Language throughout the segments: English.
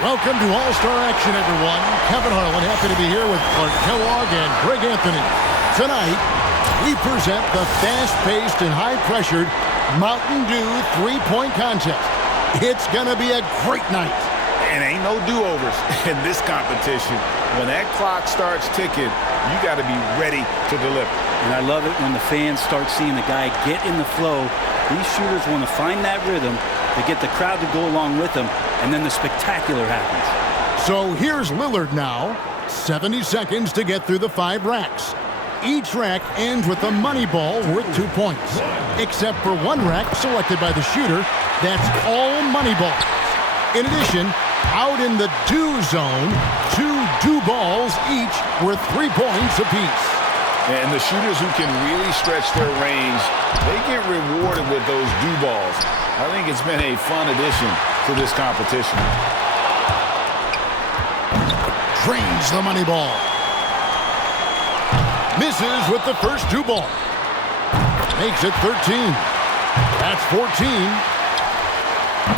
Welcome to All-Star Action, everyone. Kevin Harlan, happy to be here with Clark Kellogg and Greg Anthony. Tonight, we present the fast-paced and high-pressured Mountain Dew three-point contest. It's going to be a great night. And ain't no do-overs in this competition. When that clock starts ticking, you got to be ready to deliver. And I love it when the fans start seeing the guy get in the flow. These shooters want to find that rhythm to get the crowd to go along with them, and then the spectacular happens. So here's Lillard now. 70 seconds to get through the 5 racks. Each rack ends with a money ball worth 2 points. Except for one rack selected by the shooter, that's all money balls. In addition, out in the Dew zone, 2 Dew balls each worth 3 points apiece. And the shooters who can really stretch their range, they get rewarded with those Dew balls. I think it's been a fun addition to this competition. Drains the money ball. Misses with the first Dew ball. Makes it 13. That's 14.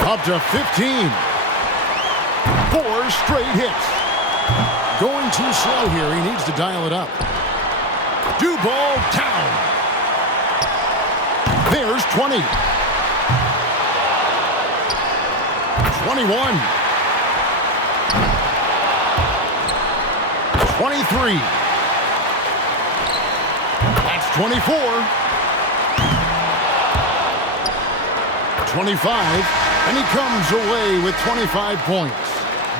Up to 15. 4 straight hits. Going too slow here. He needs to dial it up. Dew ball down. There's 20. 21. 23. That's 24. 25. And he comes away with 25 points.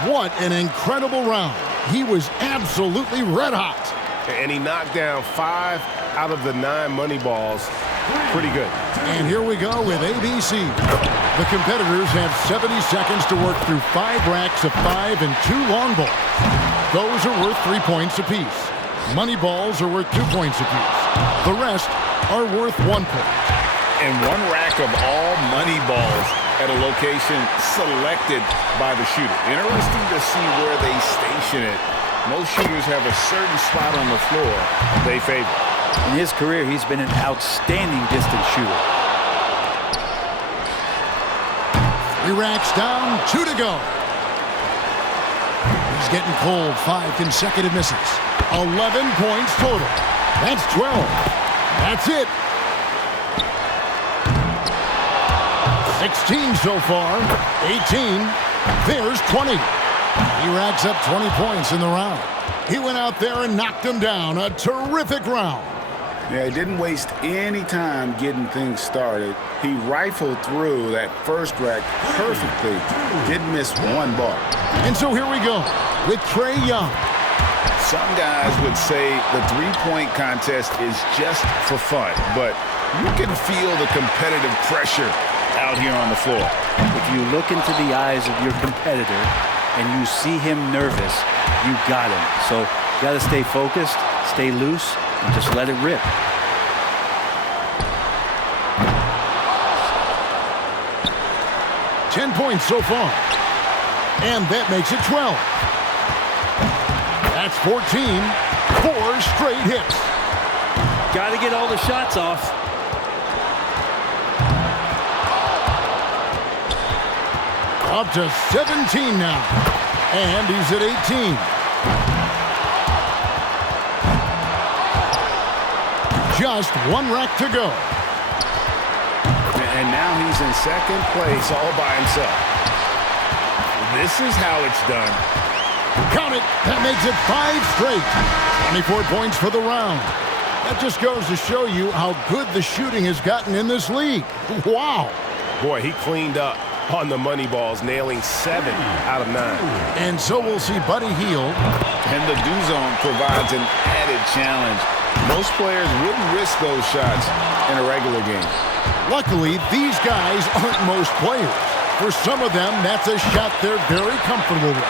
What an incredible round. He was absolutely red hot. And he knocked down 5 out of the 9 money balls. Pretty good. And here we go with ABC. The competitors have 70 seconds to work through 5 racks of 5 and 2 long balls. Those are worth 3 points apiece. Money balls are worth 2 points apiece. The rest are worth 1 point. And 1 rack of all money balls at a location selected by the shooter. Interesting to see where they station it. Most shooters have a certain spot on the floor they favor. In his career, he's been an outstanding distance shooter. 3 racks down, 2 to go. He's getting cold, 5 consecutive misses. 11 points total. That's 12. That's it. 16 so far. 18. There's 20. He racks up 20 points in the round. He went out there and knocked him down. A terrific round. Yeah, he didn't waste any time getting things started. He rifled through that first rack perfectly. Didn't miss 1 ball. And so here we go with Trae Young. Some guys would say the three-point contest is just for fun, but you can feel the competitive pressure out here on the floor. If you look into the eyes of your competitor and you see him nervous, you got him. So you got to stay focused, stay loose, and just let it rip. $10 points so far. And that makes it 12. That's 14. 4 straight hits. Got to get all the shots off. Up to 17 now. And he's at 18. Just 1 rack to go. And now he's in second place all by himself. This is how it's done. Count it. That makes it 5 straight. 24 points for the round. That just goes to show you how good the shooting has gotten in this league. Wow. Boy, he cleaned up on the money balls, nailing 7 out of 9. And so we'll see Buddy Hield. And the Dew zone provides an added challenge. Most players wouldn't risk those shots in a regular game. Luckily, these guys aren't most players. For some of them, that's a shot they're very comfortable with.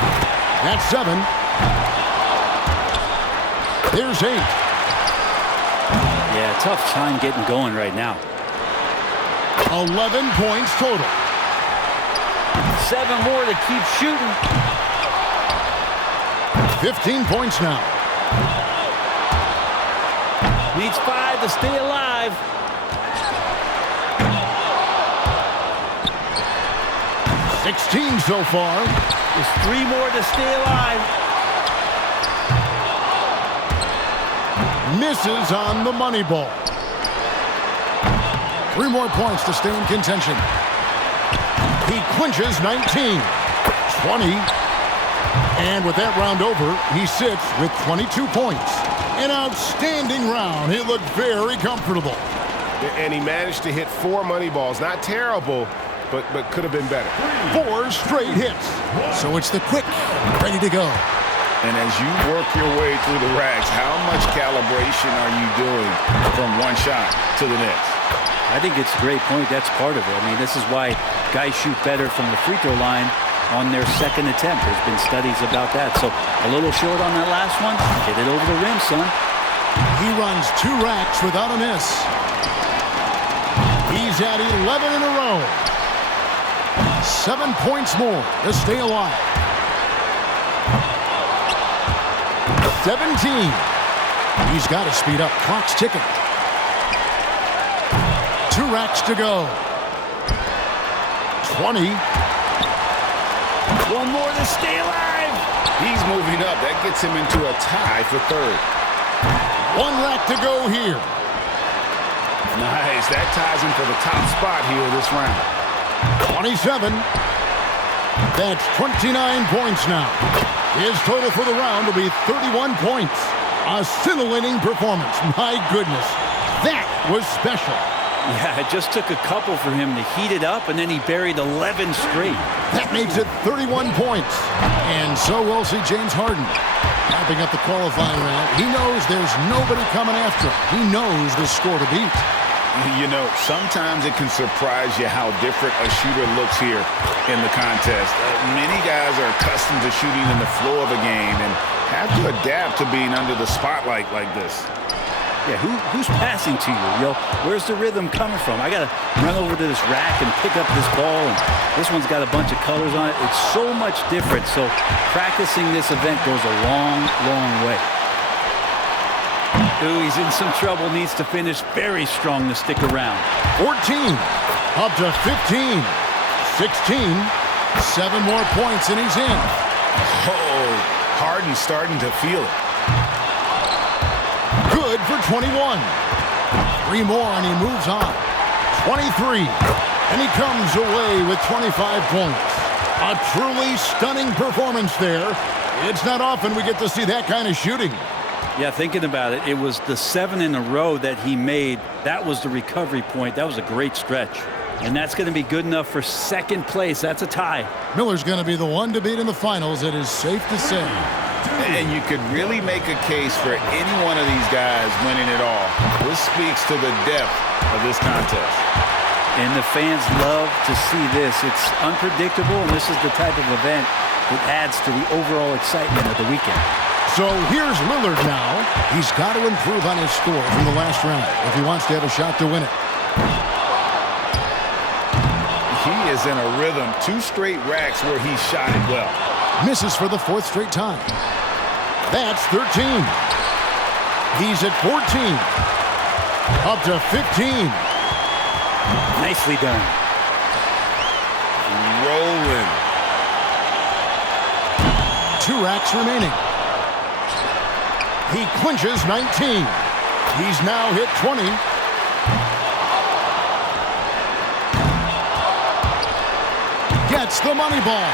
That's 7. There's 8. Yeah, tough time getting going right now. 11 points total. 7 more to keep shooting. 15 points now. Needs 5 to stay alive. 16 so far. There's 3 more to stay alive. Misses on the money ball. 3 more points to stay in contention. He clinches 19, 20, and with that round over, he sits with 22 points. An outstanding round. It looked very comfortable. And he managed to hit 4 money balls. Not terrible, but could have been better. 4 straight hits. So it's the quick, ready to go. And as you work your way through the racks, how much calibration are you doing from one shot to the next? I think it's a great point. That's part of it. I mean, this is why guys shoot better from the free throw line on their second attempt. There's been studies about that. So a little short on that last one. Get it over the rim, son. He runs 2 racks without a miss. He's at 11 in a row. 7 points more to stay alive. 17. He's got to speed up. Clock's ticking. 2 racks to go. 20. 1 more to stay alive. He's moving up. That gets him into a tie for third. 1 rack to go here. Nice. That ties him for the top spot here this round. 27. That's 29 points now. His total for the round will be 31 points. A scintillating performance. My goodness. That was special. Yeah, it just took a couple for him to heat it up, and then he buried 11 straight. That makes it 31 points. And so we'll see James Harden wrapping up the qualifying round. He knows there's nobody coming after him. He knows the score to beat. You know, sometimes it can surprise you how different a shooter looks here in the contest. Many guys are accustomed to shooting in the flow of a game and have to adapt to being under the spotlight like this. Yeah, who's passing to you, yo? Where's the rhythm coming from? I got to run over to this rack and pick up this ball, and this one's got a bunch of colors on it. It's so much different, so practicing this event goes a long, long way. Ooh, he's in some trouble, needs to finish very strong to stick around. 14, up to 15, 16, 7 more points, and he's in. Oh, Harden's starting to feel it. Good for 21. 3 more, and he moves on. 23, and he comes away with 25 points. A truly stunning performance there. It's not often we get to see that kind of shooting. Yeah, thinking about it, it was the 7 in a row that he made. That was the recovery point. That was a great stretch. And that's going to be good enough for second place. That's a tie. Miller's going to be the one to beat in the finals, it is safe to say. And you could really make a case for any one of these guys winning it all. This speaks to the depth of this contest. And the fans love to see this. It's unpredictable, and this is the type of event that adds to the overall excitement of the weekend. So here's Lillard now. He's got to improve on his score from the last round if he wants to have a shot to win it. He is in a rhythm. 2 straight racks where he shot it well. Misses for the 4th straight time. That's 13. He's at 14. Up to 15. Nicely done. Rolling. 2 racks remaining. He clinches 19. He's now hit 20. Gets the money ball.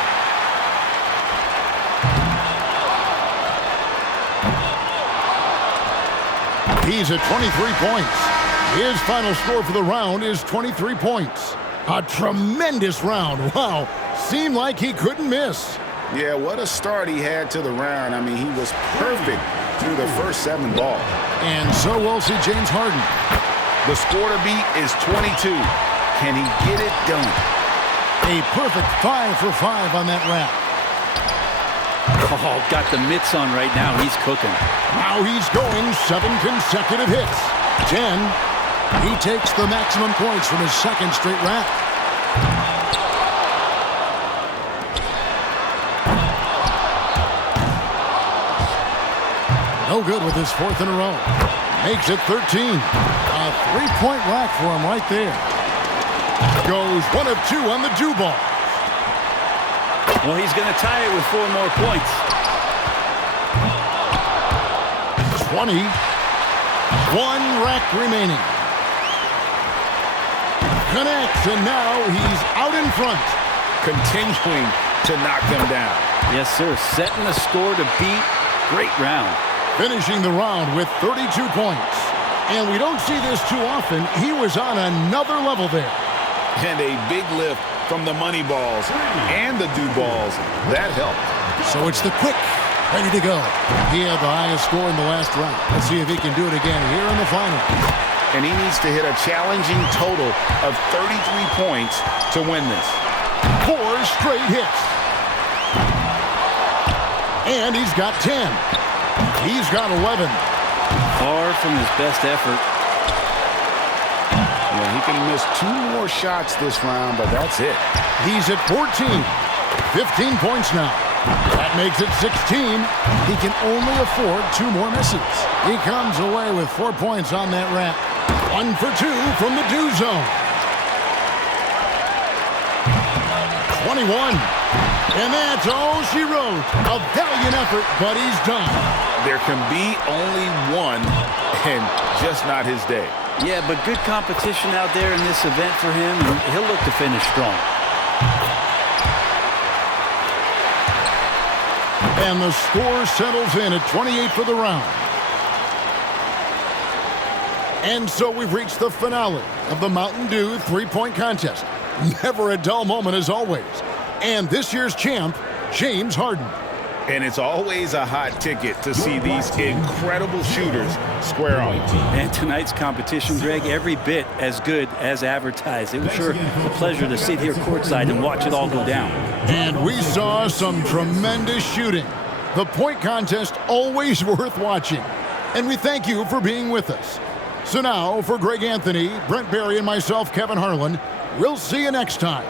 He's at 23 points. His final score for the round is 23 points. A tremendous round. Wow. Seemed like he couldn't miss. Yeah, what a start he had to the round. I mean, he was perfect through the first 7 balls. And so we'll see James Harden. The score to beat is 22. Can he get it done? A perfect 5 for 5 on that wrap. Oh, got the mitts on right now. He's cooking. Now he's going 7 consecutive hits. 10. He takes the maximum points from his 2nd straight wrap. No good with his 4th in a row. Makes it 13. A 3-point rack for him right there. Goes 1 of 2 on the 2 ball. Well, he's going to tie it with 4 more points. 20. 1 rack remaining. Connects, and now he's out in front. Continuing to knock them down. Yes, sir. Setting the score to beat. Great round. Finishing the round with 32 points. And we don't see this too often. He was on another level there. And a big lift from the money balls and the dew balls. That helped. So it's the quick, ready to go. He had the highest score in the last round. Let's see if he can do it again here in the final. And he needs to hit a challenging total of 33 points to win this. 4 straight hits. And he's got 10. He's got 11. Far from his best effort. Yeah, he can miss 2 more shots this round, but that's it. He's at 14. 15 points now. That makes it 16. He can only afford 2 more misses. He comes away with 4 points on that rack. 1 for 2 from the dew zone. 21. And that's all she wrote. A valiant effort, but he's done. There can be only one, and just not his day. Yeah, but good competition out there in this event for him, and he'll look to finish strong. And the score settles in at 28 for the round. And so we've reached the finale of the Mountain Dew 3-point contest. Never a dull moment as always. And this year's champ, James Harden. And it's always a hot ticket to see these incredible shooters square on. And tonight's competition, Greg, every bit as good as advertised. It was sure a pleasure to sit here courtside and watch it all go down. And we saw some tremendous shooting. The point contest always worth watching. And we thank you for being with us. So now, for Greg Anthony, Brent Barry, and myself, Kevin Harlan, we'll see you next time